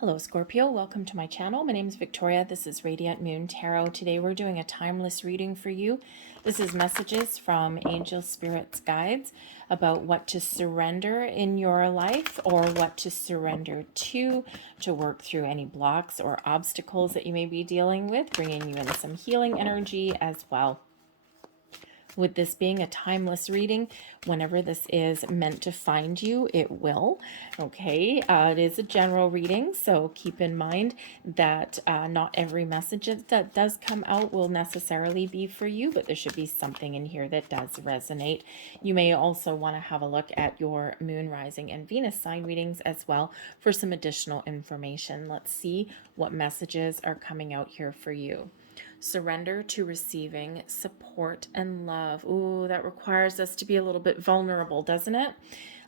Hello, Scorpio. Welcome to my channel. My name is Victoria. This is Radiant Moon Tarot. Today we're doing a timeless reading for you. This is messages from angel spirits guides about what to surrender in your life or what to surrender to work through any blocks or obstacles that you may be dealing with, bringing you in some healing energy as well. With this being a timeless reading, whenever this is meant to find you, it will. Okay, it is a general reading, so keep in mind that not every message that does come out will necessarily be for you, but there should be something in here that does resonate. You may also want to have a look at your moon, rising, and Venus sign readings as well for some additional information. Let's see what messages are coming out here for you. Surrender to receiving support and love. Ooh, that requires us to be a little bit vulnerable, doesn't it?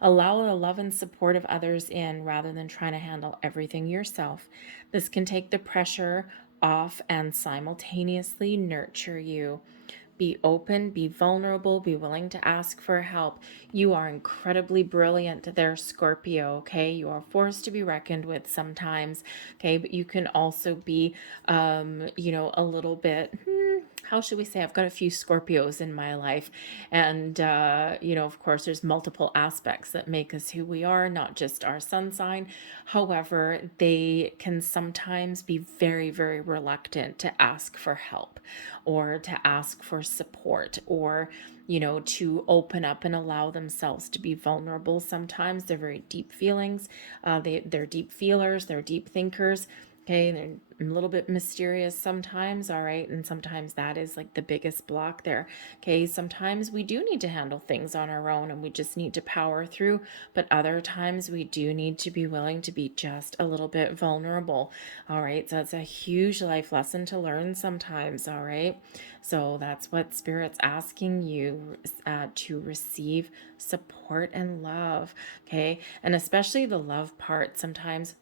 Allow the love and support of others in rather than trying to handle everything yourself. This can take the pressure off and simultaneously nurture you. Be open, be vulnerable, be willing to ask for help. You are incredibly brilliant there, Scorpio, okay? You are forced to be reckoned with sometimes, okay? But you can also be, a little bit, how should we say? I've got a few Scorpios in my life. And, of course, there's multiple aspects that make us who we are, not just our sun sign. However, they can sometimes be very, very reluctant to ask for help or to ask for support or to open up and allow themselves to be vulnerable. Sometimes they're very deep feelings. They're deep feelers. They're deep thinkers. Okay, they're a little bit mysterious sometimes, all right, and sometimes that is like the biggest block there. Okay, sometimes we do need to handle things on our own and we just need to power through, but other times we do need to be willing to be just a little bit vulnerable. All right, so it's a huge life lesson to learn sometimes. All right, so that's what Spirit's asking you to receive support and love. Okay, and especially the love part. Sometimes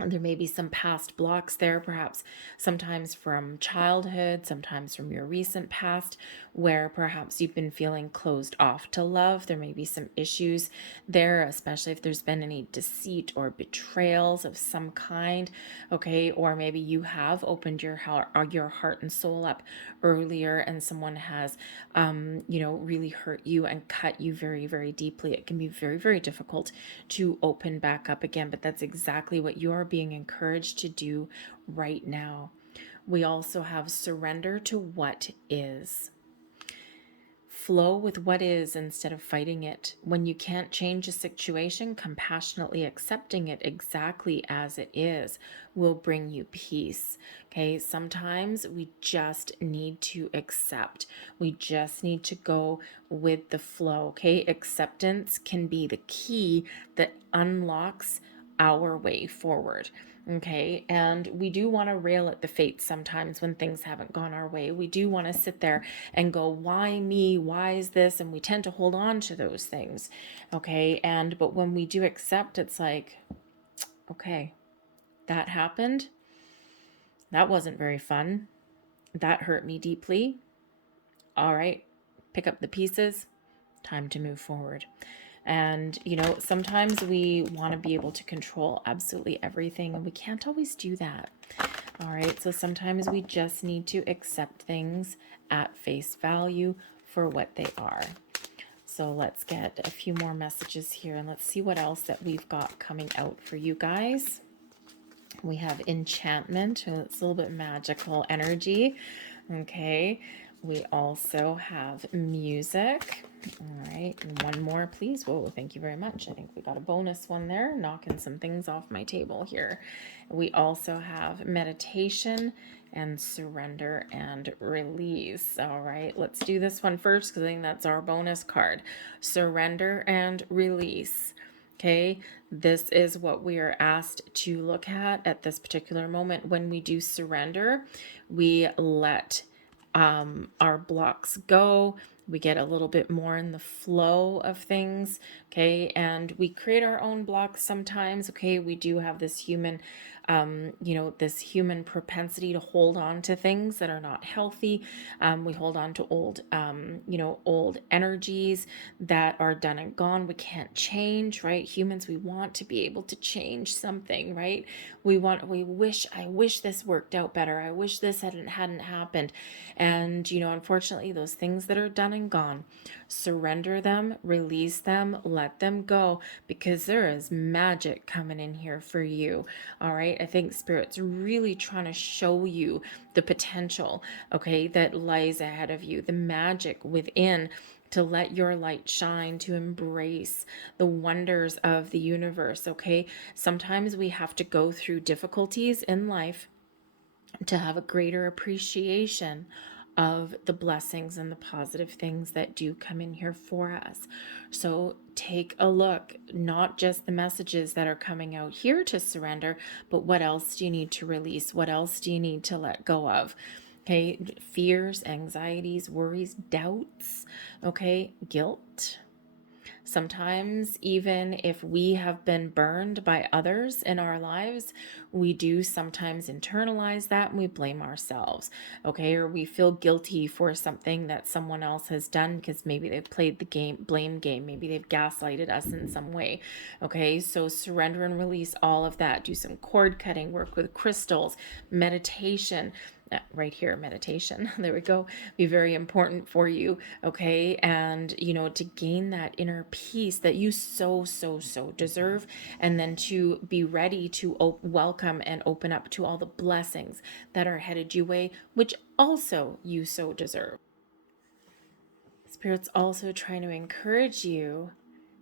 there may be some past blocks there, perhaps sometimes from childhood, sometimes from your recent past, where perhaps you've been feeling closed off to love. There may be some issues there, especially if there's been any deceit or betrayals of some kind, okay? Or maybe you have opened your heart and soul up earlier and someone has, really hurt you and cut you very, very deeply. It can be very, very difficult to open back up again, but that's exactly what you're being encouraged to do right now. We also have surrender to what is. Flow with what is instead of fighting it. When you can't change a situation, compassionately accepting it exactly as it is will bring you peace. Okay, sometimes we just need to accept. We just need to go with the flow. Okay, acceptance can be the key that unlocks our way forward. Okay, and we do want to rail at the fates sometimes when things haven't gone our way. We do want to sit there and go, why me? Why is this? And we tend to hold on to those things. Okay, but when we do accept, it's like, okay, that happened. That wasn't very fun. That hurt me deeply. All right, pick up the pieces. Time to move forward. And, sometimes we want to be able to control absolutely everything, and we can't always do that. All right, so sometimes we just need to accept things at face value for what they are. So let's get a few more messages here, and let's see what else that we've got coming out for you guys. We have enchantment. It's a little bit magical energy. Okay. We also have music. All right. One more, please. Whoa, thank you very much. I think we got a bonus one there, knocking some things off my table here. We also have meditation and surrender and release. All right. Let's do this one first because I think that's our bonus card. Surrender and release. Okay, this is what we are asked to look at this particular moment. When we do surrender, we let our blocks go. We get a little bit more in the flow of things, okay? And we create our own blocks sometimes, okay? We do have this human, this human propensity to hold on to things that are not healthy. We hold on to old energies that are done and gone. We can't change, right? Humans, we want to be able to change something, right? I wish this worked out better. I wish this hadn't happened. And, unfortunately, those things that are done and gone, surrender them, release them, let them go, because there is magic coming in here for you. All right. I think Spirit's really trying to show you the potential, okay, that lies ahead of you, the magic within, to let your light shine, to embrace the wonders of the universe, okay? Sometimes we have to go through difficulties in life to have a greater appreciation of the blessings and the positive things that do come in here for us. So take a look, not just the messages that are coming out here to surrender, but what else do you need to release? What else do you need to let go of? Okay, fears, anxieties, worries, doubts, okay, guilt. Sometimes, even if we have been burned by others in our lives, we do sometimes internalize that and we blame ourselves, okay? Or we feel guilty for something that someone else has done because maybe they've played the blame game. Maybe they've gaslighted us in some way, okay? So surrender and release all of that. Do some cord cutting, work with crystals, meditation. Right here, meditation, there we go, be very important for you, okay? And to gain that inner peace that you so deserve, and then to be ready to welcome and open up to all the blessings that are headed your way, which also you so deserve. Spirit's also trying to encourage you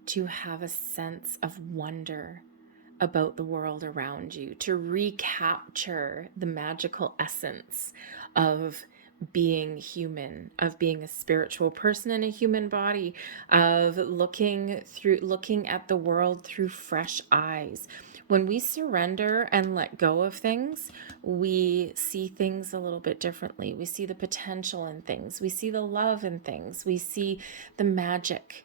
to have a sense of wonder about the world around you, to recapture the magical essence of being human, of being a spiritual person in a human body, of looking at the world through fresh eyes. When we surrender and let go of things, we see things a little bit differently. We see the potential in things. We see the love in things. We see the magic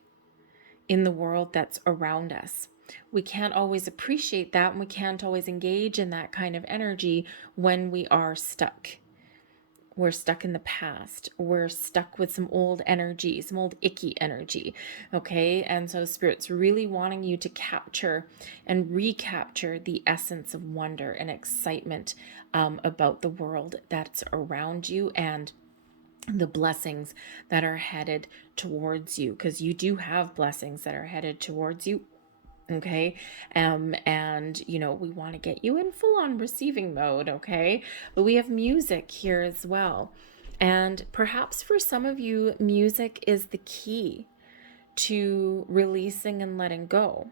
in the world that's around us. We can't always appreciate that, and we can't always engage in that kind of energy when we are stuck. We're stuck in the past. We're stuck with some old energy, some old icky energy, okay? And so Spirit's really wanting you to capture and recapture the essence of wonder and excitement about the world that's around you, and the blessings that are headed towards you, because you do have blessings that are headed towards you, okay? And we want to get you in full on receiving mode, okay? But we have music here as well, and perhaps for some of you, music is the key to releasing and letting go.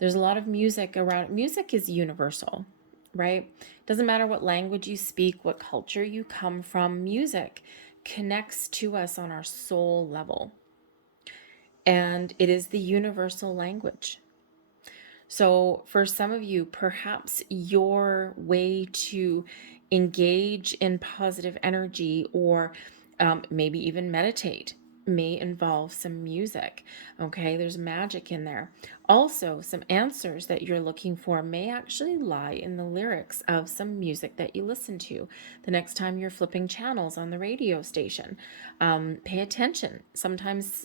There's a lot of music around. Music is universal, right? Doesn't matter what language you speak, what culture you come from, music connects to us on our soul level. And it is the universal language. So for some of you, perhaps your way to engage in positive energy, or maybe even meditate, may involve some music, okay? There's magic in there. Also, some answers that you're looking for may actually lie in the lyrics of some music that you listen to the next time you're flipping channels on the radio station. Pay attention. Sometimes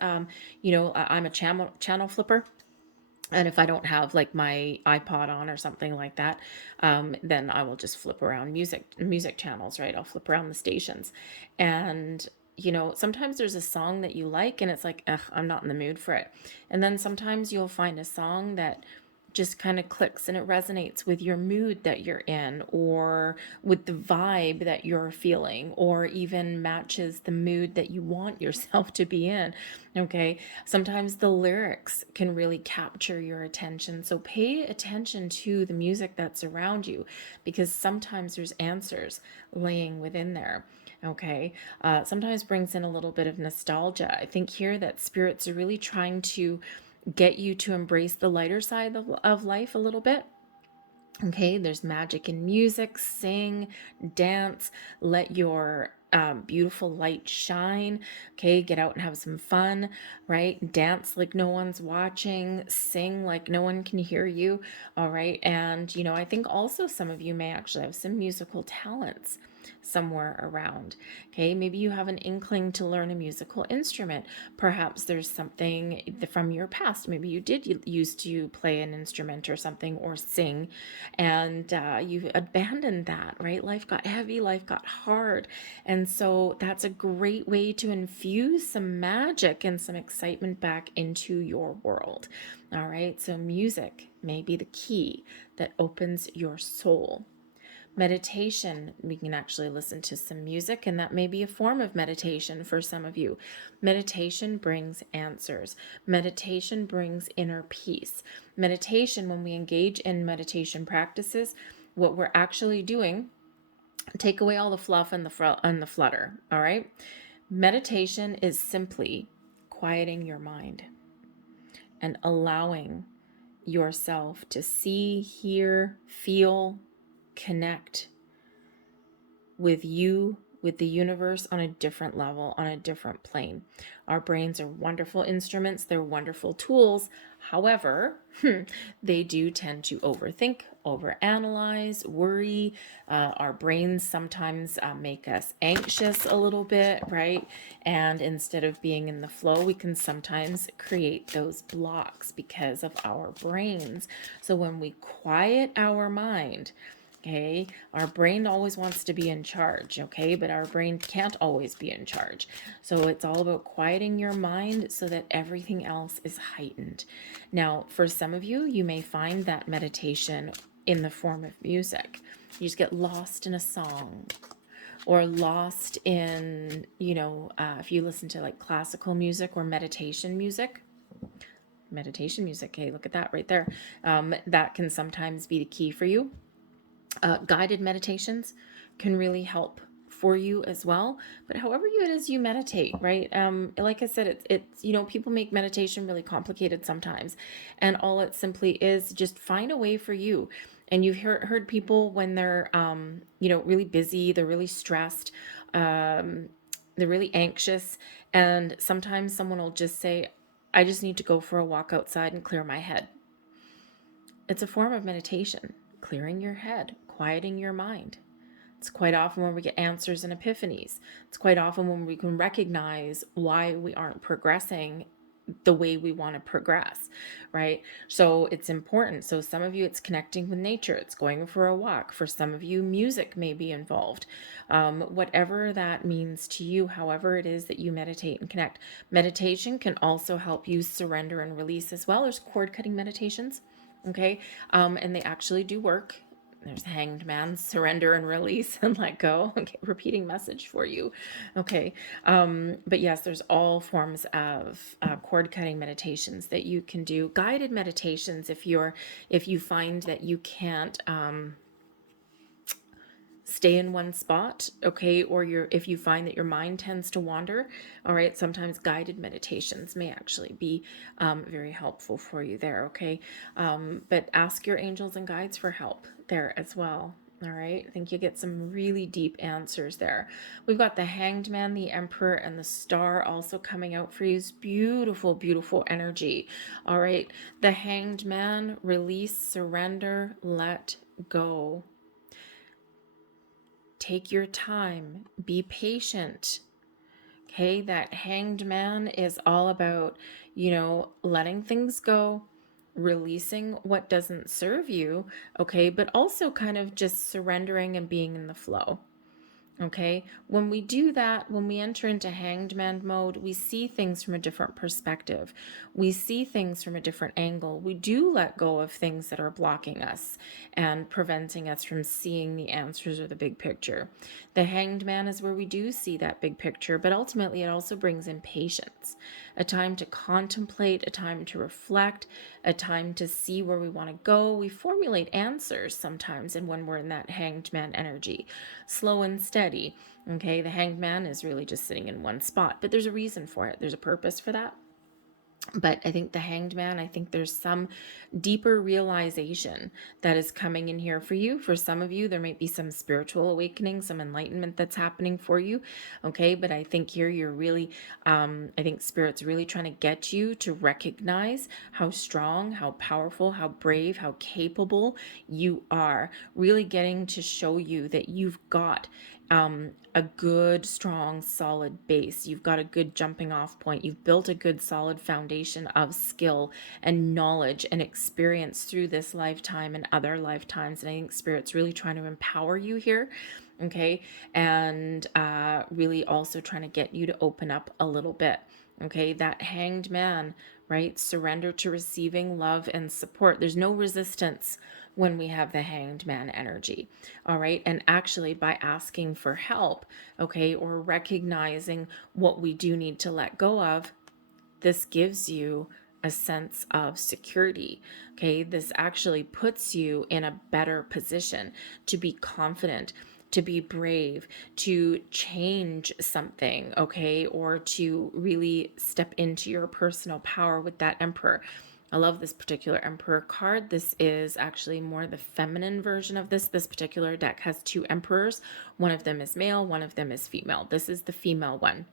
I'm a channel flipper. And if I don't have like my iPod on or something like that, then I will just flip around music channels, right? I'll flip around the stations. And, sometimes there's a song that you like and it's like, ugh, I'm not in the mood for it. And then sometimes you'll find a song that just kind of clicks and it resonates with your mood that you're in, or with the vibe that you're feeling, or even matches the mood that you want yourself to be in, okay? Sometimes the lyrics can really capture your attention, so pay attention to the music that's around you, because sometimes there's answers laying within there. Okay, sometimes brings in a little bit of nostalgia. I think here that spirits are really trying to get you to embrace the lighter side of life a little bit. Okay, there's magic in music. Sing, dance, let your beautiful light shine. Okay, get out and have some fun, right? Dance like no one's watching, sing like no one can hear you. All right. And, I think also some of you may actually have some musical talents somewhere around. Okay, maybe you have an inkling to learn a musical instrument. Perhaps there's something from your past. Maybe you did used to play an instrument or something or sing, and you abandoned that, right? Life got heavy, life got hard. And so that's a great way to infuse some magic and some excitement back into your world. All right, so music may be the key that opens your soul. Meditation, we can actually listen to some music, and that may be a form of meditation for some of you. Meditation brings answers. Meditation brings inner peace. Meditation, when we engage in meditation practices, what we're actually doing, take away all the fluff and the flutter, all right? Meditation is simply quieting your mind and allowing yourself to see, hear, feel, connect with you, with the universe on a different level, on a different plane. Our brains are wonderful instruments, they're wonderful tools. However, they do tend to overthink, overanalyze, worry. Our brains sometimes make us anxious a little bit, right? And instead of being in the flow, we can sometimes create those blocks because of our brains. So when we quiet our mind, okay, our brain always wants to be in charge, okay, but our brain can't always be in charge. So it's all about quieting your mind so that everything else is heightened. Now, for some of you, you may find that meditation in the form of music. You just get lost in a song, or lost in, if you listen to like classical music or meditation music. Hey, look at that right there. That can sometimes be the key for you. Guided meditations can really help for you as well. But however it is you meditate, right? Like I said, it's people make meditation really complicated sometimes, and all it simply is just find a way for you. And you've heard people when they're really busy, they're really stressed, they're really anxious, and sometimes someone will just say, "I just need to go for a walk outside and clear my head." It's a form of meditation, clearing your head, quieting your mind. It's quite often when we get answers and epiphanies. It's quite often when we can recognize why we aren't progressing the way we want to progress, right? So it's important. So some of you, it's connecting with nature. It's going for a walk. For some of you, music may be involved. Whatever that means to you, however it is that you meditate and connect. Meditation can also help you surrender and release as well. There's cord cutting meditations. Okay. And they actually do work. There's Hanged Man, surrender and release and let go. Okay, repeating message for you. Okay. But yes, there's all forms of cord cutting meditations that you can do. Guided meditations if you find that you can't stay in one spot, okay, or if you find that your mind tends to wander, all right, sometimes guided meditations may actually be very helpful for you there, okay. But ask your angels and guides for help there as well. All right, I think you get some really deep answers there. We've got the Hanged Man, the Emperor, and the Star also coming out for you. It's beautiful, beautiful energy. All right, the Hanged Man, release, surrender, let go. Take your time, be patient. Okay, that Hanged Man is all about, letting things go, releasing what doesn't serve you, okay, but also kind of just surrendering and being in the flow. Okay, when we do that, when we enter into Hanged Man mode, we see things from a different perspective. We see things from a different angle. We do let go of things that are blocking us and preventing us from seeing the answers or the big picture. The Hanged Man is where we do see that big picture, but ultimately it also brings in patience, a time to contemplate, a time to reflect, a time to see where we want to go. We formulate answers sometimes, and when we're in that Hanged Man energy, slow and steady. Okay, the Hanged Man is really just sitting in one spot, but there's a reason for it. There's a purpose for that. But I think the Hanged Man, I think there's some deeper realization that is coming in here for you. For some of you, there might be some spiritual awakening, some enlightenment that's happening for you. Okay. But I think here you're really, I think Spirit's really trying to get you to recognize how strong, how powerful, how brave, how capable you are. Really getting to show you that you've got a good, strong, solid base. You've got a good jumping off point. You've built a good, solid foundation of skill and knowledge and experience through this lifetime and other lifetimes. And I think Spirit's really trying to empower you here. Okay. And really also trying to get you to open up a little bit. Okay. That Hanged Man, right? Surrender to receiving love and support. There's no resistance when we have the Hanged Man energy. All right. And actually, by asking for help, okay, or recognizing what we do need to let go of, this gives you a sense of security. Okay. This actually puts you in a better position to be confident, to be brave, to change something, okay, or to really step into your personal power with that Emperor. I love this particular Emperor card. This is actually more the feminine version of this. This particular deck has two Emperors. One of them is male, one of them is female. This is the female one.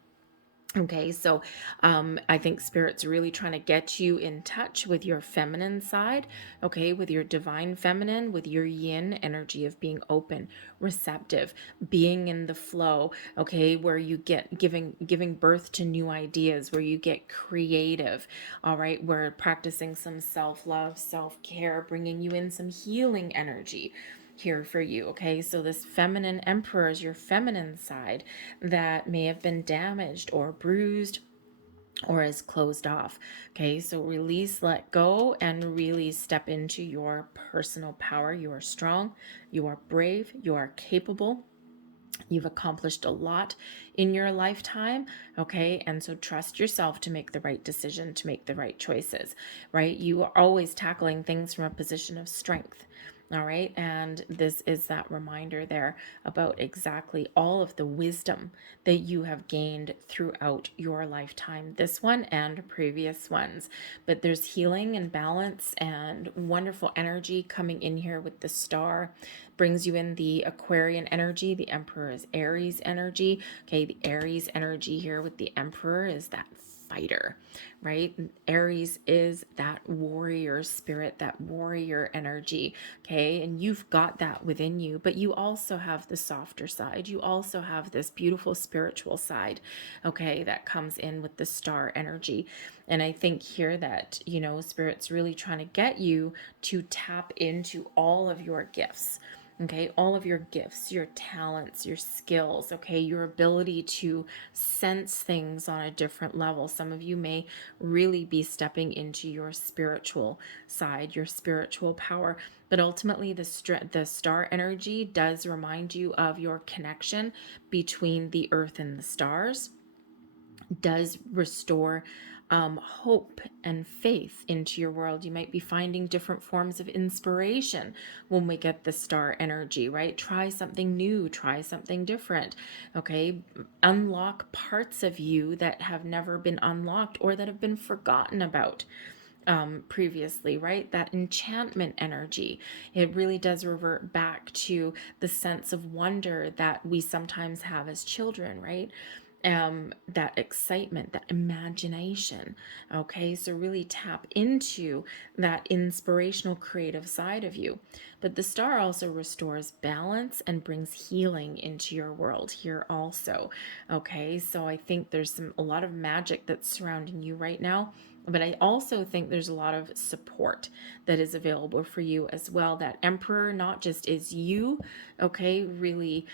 Okay, so I think Spirit's really trying to get you in touch with your feminine side, okay, with your divine feminine, with your yin energy of being open, receptive, being in the flow, okay, where you get giving birth to new ideas, where you get creative, all right, where practicing some self-love, self-care, bringing you in some healing energy here for you. Okay, so this feminine Emperor is your feminine side that may have been damaged or bruised or is closed off. Okay, so release, let go, and really step into your personal power. You are strong, you are brave, you are capable. You've accomplished a lot in your lifetime, okay? And so trust yourself to make the right decision, to make the right choices, right? You are always tackling things from a position of strength. All right. And this is that reminder there about exactly all of the wisdom that you have gained throughout your lifetime, this one and previous ones. But there's healing and balance and wonderful energy coming in here with the star. Brings you in the Aquarian energy. The Emperor is Aries energy. Okay. The Aries energy here with the Emperor is that fighter, right? Aries is that warrior spirit, that warrior energy, okay? And you've got that within you, but you also have the softer side. You also have this beautiful spiritual side, okay, that comes in with the star energy. And I think here that, Spirit's really trying to get you to tap into all of your gifts. Okay, all of your gifts, your talents, your skills, okay, your ability to sense things on a different level. Some of you may really be stepping into your spiritual side, your spiritual power. But ultimately, the star energy does remind you of your connection between the earth and the stars, does restore hope and faith into your world. You might be finding different forms of inspiration when we get the star energy, right? Try something new, try something different, okay? Unlock parts of you that have never been unlocked or that have been forgotten about previously, right? That enchantment energy. It really does revert back to the sense of wonder that we sometimes have as children, right? That excitement, that imagination. Okay, so really tap into that inspirational creative side of you. But the star also restores balance and brings healing into your world here also. Okay, so I think there's a lot of magic that's surrounding you right now. But I also think there's a lot of support that is available for you as well. That Emperor not just is you, okay, really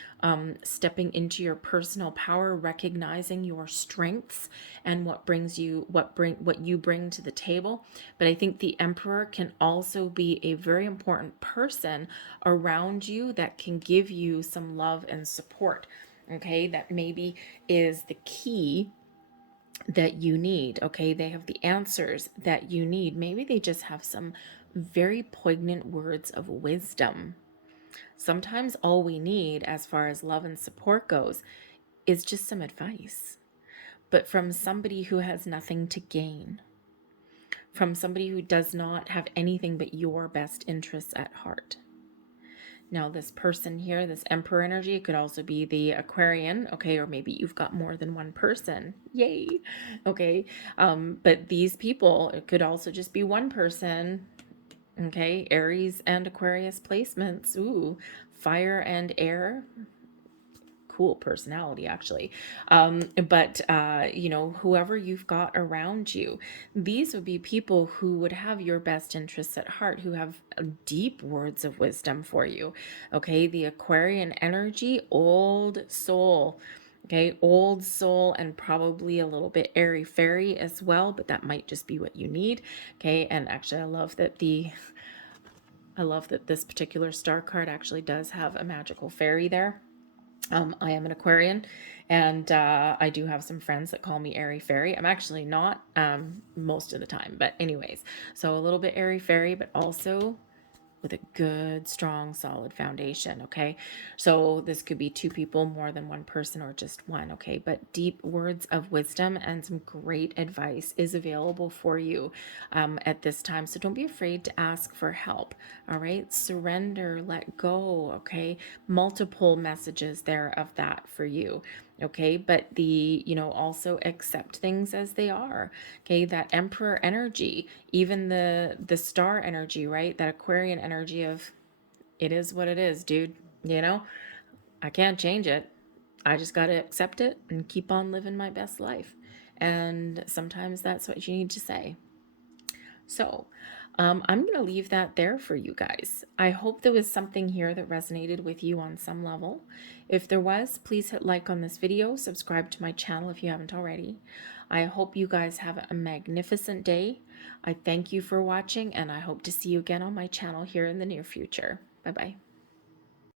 stepping into your personal power, recognizing your strengths and what you bring to the table. But I think the Emperor can also be a very important person around you that can give you some love and support. Okay, that maybe is the key that you need. Okay, they have the answers that you need. Maybe they just have some very poignant words of wisdom. Sometimes all we need, as far as love and support goes, is just some advice, but from somebody who has nothing to gain. from somebody who does not have anything but your best interests at heart. Now, this person here, this Emperor energy, it could also be the Aquarian, okay, or maybe you've got more than one person. Yay, okay. But these people, it could also just be one person, okay. Aries and Aquarius placements. Ooh, fire and air. Cool personality, actually. But you know, whoever you've got around you, these would be people who would have your best interests at heart, who have deep words of wisdom for you. Okay, the Aquarian energy, old soul. Okay, old soul, and probably a little bit airy fairy as well, but that might just be what you need. Okay, and actually I love that this particular star card actually does have a magical fairy there. I am an Aquarian, and I do have some friends that call me airy fairy. I'm actually not most of the time, but anyways, so a little bit airy fairy, but also with a good, strong, solid foundation. Okay. So this could be two people, more than one person, or just one. Okay. But deep words of wisdom and some great advice is available for you at this time. So don't be afraid to ask for help. All right. Surrender, let go. Okay. Multiple messages there of that for you. Okay, but the, you know, also accept things as they are. Okay, that Emperor energy, even the star energy, right? That Aquarian energy of it is what it is, dude. You know, I can't change it. I just got to accept it and keep on living my best life. And sometimes that's what you need to say. So, I'm going to leave that there for you guys. I hope there was something here that resonated with you on some level. If there was, please hit like on this video, subscribe to my channel if you haven't already. I hope you guys have a magnificent day. I thank you for watching, and I hope to see you again on my channel here in the near future. Bye-bye.